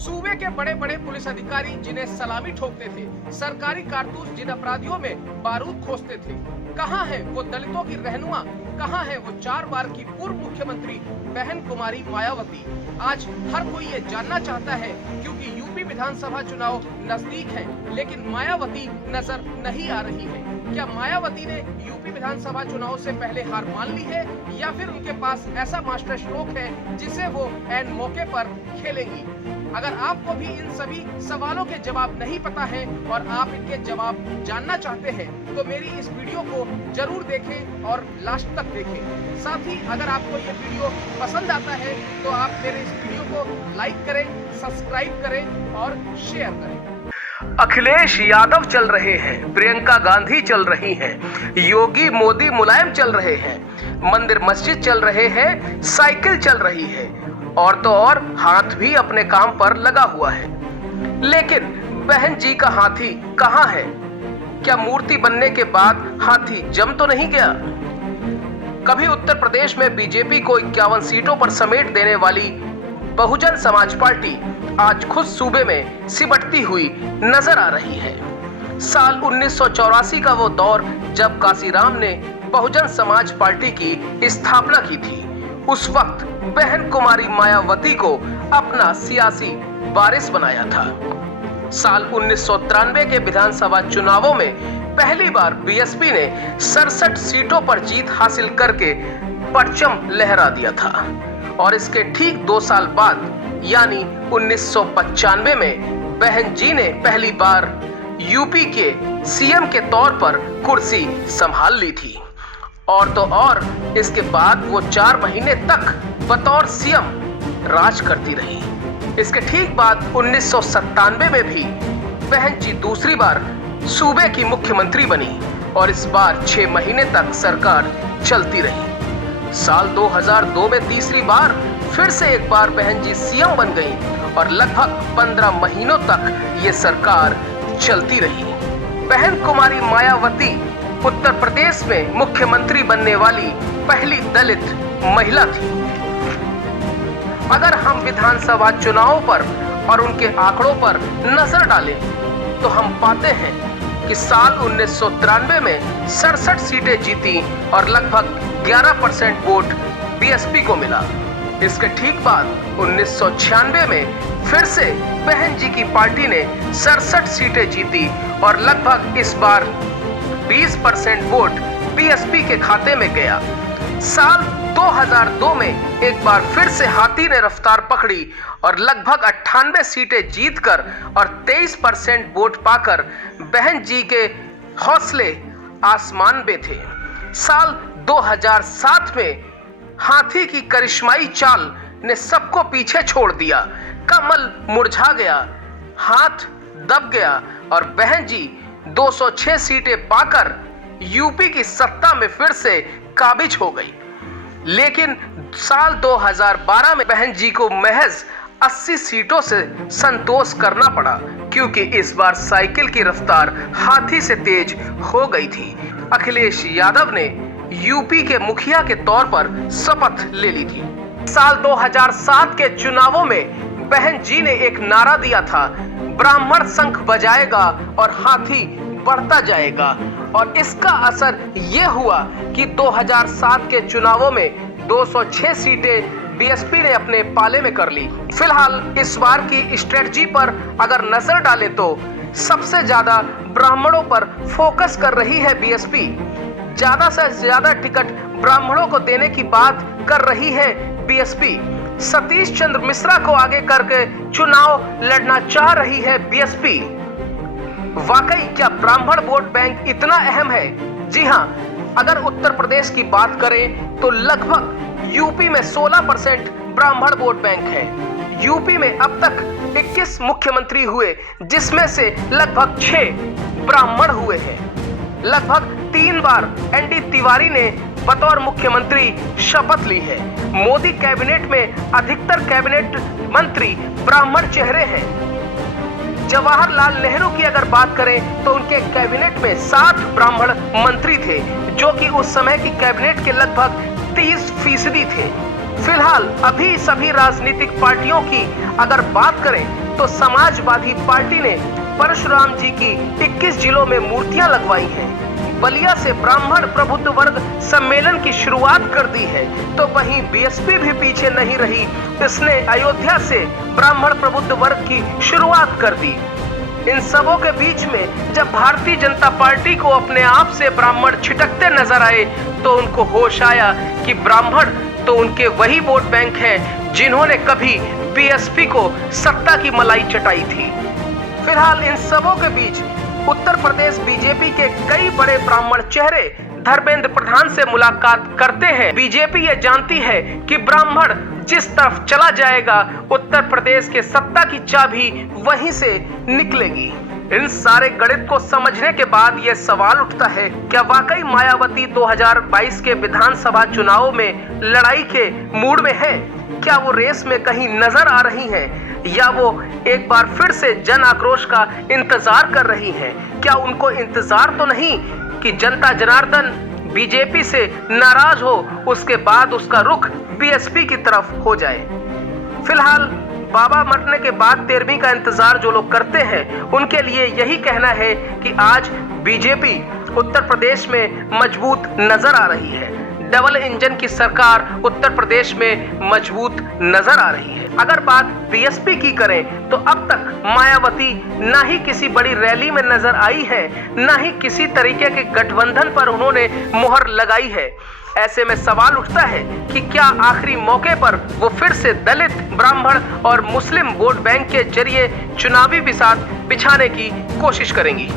सूबे के बड़े बड़े पुलिस अधिकारी जिन्हें सलामी ठोकते थे, सरकारी कारतूस जिन अपराधियों में बारूद खोसते थे, कहाँ है वो दलितों की रहनुमा, कहाँ है वो 4 बार की पूर्व मुख्यमंत्री बहन कुमारी मायावती। आज हर कोई ये जानना चाहता है क्योंकि यूपी विधानसभा चुनाव नजदीक है, लेकिन मायावती नजर नहीं आ रही है। क्या मायावती ने यूपी विधानसभा चुनाव से पहले हार मान ली है या फिर उनके पास ऐसा मास्टर स्ट्रोक है जिसे वो एन मौके पर खेलेंगी? अगर आपको भी इन सभी सवालों के जवाब नहीं पता है और आप इनके जवाब जानना चाहते हैं तो मेरी इस वीडियो को जरूर देखें और लास्ट तक देखें। साथ ही अगर आपको ये वीडियो पसंद आता है तो आप मेरे इस वीडियो को लाइक करें, सब्सक्राइब करें और शेयर करें। अखिलेश यादव चल रहे हैं, प्रियंका गांधी चल रही हैं, योगी मोदी मुलायम चल रहे हैं, मंदिर मस्जिद चल रहे हैं, साइकिल चल रही है और तो और हाथ भी अपने काम पर लगा हुआ है। लेकिन बहन जी का हाथी कहाँ है? क्या मूर्ति बनने के बाद हाथी जम तो नहीं गया? कभी उत्तर प्रदेश में बीजेपी को 51 सीटों पर समेट देने वाली बहुजन समाज पार्टी आज खुद सूबे में सिमटती हुई नजर आ रही है। साल 1984 का वो दौर जब काशीराम ने बहुजन समाज पार्टी की स्थापना की थी, उस वक्त बहन कुमारी मायावती को अपना सियासी वारिस बनाया था। साल 1993 के विधानसभा चुनावों में पहली बार बीएसपी ने 67 सीटों पर जीत हासिल करके परचम लहरा दिया था और इसके ठीक 2 साल बाद यानी 1995 में बहन जी ने पहली बार यूपी के सीएम के तौर पर कुर्सी संभाल ली थी और तो और इसके बाद वो 4 महीने तक बतौर सीएम राज करती रही। इसके ठीक बाद 1997 में भी बहन जी दूसरी बार सूबे की मुख्यमंत्री बनी और इस बार 6 महीने तक सरकार चलती रही। साल 2002 में तीसरी बार फिर से एक बार बहन जी सीएम बन गई और लगभग 15 महीनों तक ये सरकार चलती रही। बहन कुमारी मायावती उत्तर प्रदेश में मुख्यमंत्री बनने वाली पहली दलित महिला थी। अगर हम विधानसभा चुनावों पर और उनके आंकड़ों पर नजर डालें तो हम पाते हैं कि साल 1993 में 67 सीटें जीती और लगभग 11% वोट बीएसपी को मिला। इसके ठीक बाद 1996 में फिर से बहन जी की पार्टी ने 67 सीटें जीती और लगभग इस बार 20% वोट बीएसपी के खाते में गया। साल 2002 में एक बार फिर से हाथी ने रफ्तार पकड़ी और लगभग 98 सीटें जीतकर और 23% वोट पाकर बहन जी के हौसले आसमान पे थे। साल 2007 में हाथी की करिश्माई चाल ने सबको पीछे छोड़ दिया, कमल मुरझा गया, हाथ दब गया और बहन जी 206 सीटें पाकर यूपी की सत्ता में फिर से काबिज हो गई। लेकिन साल 2012 में बहन जी को महज 80 सीटों से संतोष करना पड़ा क्योंकि इस बार साइकिल की रफ्तार हाथी से तेज हो गई थी। अखिलेश यादव ने यूपी के मुखिया के तौर पर शपथ ले ली थी। साल 2007 के चुनावों में बहन जी ने एक नारा दिया था, ब्राह्मण शंख बजाएगा और हाथी बढ़ता जाएगा, और इसका असर ये हुआ कि 2007 के चुनावों में 206 सीटें बीएसपी ने अपने पाले में कर ली। फिलहाल इस बार की स्ट्रेटजी पर अगर नजर डालें तो सबसे ज्यादा ब्राह्मणों पर फोकस कर रही है बीएसपी। ज्यादा से ज्यादा टिकट ब्राह्मणों को देने की बात कर रही है बीएसपी। सतीश चंद्र मिश्रा को आगे करके चुनाव लड़ना चाह रही है बीएसपी। वाकई क्या ब्राह्मण वोट बैंक इतना अहम है? जी हां, अगर उत्तर प्रदेश की बात करें तो लगभग यूपी में 16% ब्राह्मण वोट बैंक है। यूपी में अब तक 21 मुख्यमंत्री हुए जिसमें से लगभग 6 ब्राह्मण हुए हैं। लगभग 3 बार एनडी तिवारी ने बतौर मुख्यमंत्री शपथ ली है। मोदी कैबिनेट में अधिकतर कैबिनेट मंत्री ब्राह्मण चेहरे हैं। जवाहरलाल नेहरू की अगर बात करें तो उनके कैबिनेट में 60 ब्राह्मण मंत्री थे जो कि उस समय की कैबिनेट के लगभग 30% थे। फिलहाल अभी सभी राजनीतिक पार्टियों की अगर बात करें तो समाजवादी पार्टी ने परशुराम जी की 21 जिलों में मूर्तियां लगवाई हैं। बलिया से ब्राह्मण प्रबुद्ध वर्ग सम्मेलन की शुरुआत कर दी है, तो वहीं बीएसपी भी पीछे नहीं रही। इसने अयोध्या से ब्राह्मण प्रबुद्ध वर्ग की शुरुआत कर दी। इन सबों के बीच में जब भारतीय जनता पार्टी को अपने आप से ब्राह्मण छिटकते नजर आए तो उनको होश आया कि ब्राह्मण तो उनके वही वोट बैंक हैं जिन्होंने कभी बीएसपी को सत्ता की मलाई चटाई थी। फिलहाल इन सबों के बीच उत्तर प्रदेश बीजेपी के कई बड़े ब्राह्मण चेहरे धर्मेंद्र प्रधान से मुलाकात करते हैं। बीजेपी ये जानती है कि ब्राह्मण जिस तरफ चला जाएगा उत्तर प्रदेश के सत्ता की चाबी वहीं से निकलेगी। इन सारे गणित को समझने के बाद यह सवाल उठता है, क्या वाकई मायावती 2022 के विधानसभा चुनाव में लड़ाई के मूड में है? क्या वो रेस में कहीं नजर आ रही हैं, या वो एक बार फिर से जन आक्रोश का इंतजार कर रही हैं? क्या उनको इंतजार तो नहीं कि जनता जनार्दन बीजेपी से नाराज हो, उसके बाद उसका रुख बीएसपी की तरफ हो जाए? फिलहाल बाबा मरने के बाद 13वीं का इंतजार जो लोग करते हैं उनके लिए यही कहना है कि आज बीजेपी उत्तर प्रदेश में मजबूत नजर आ रही है। डबल इंजन की सरकार उत्तर प्रदेश में मजबूत नजर आ रही है। अगर बात बीएसपी की करें तो अब तक मायावती ना ही किसी बड़ी रैली में नजर आई है, ना ही किसी तरीके के गठबंधन पर उन्होंने मुहर लगाई है। ऐसे में सवाल उठता है कि क्या आखिरी मौके पर वो फिर से दलित, ब्राह्मण और मुस्लिम वोट बैंक के जरिए चुनावी बिसात बिछाने की कोशिश करेंगी।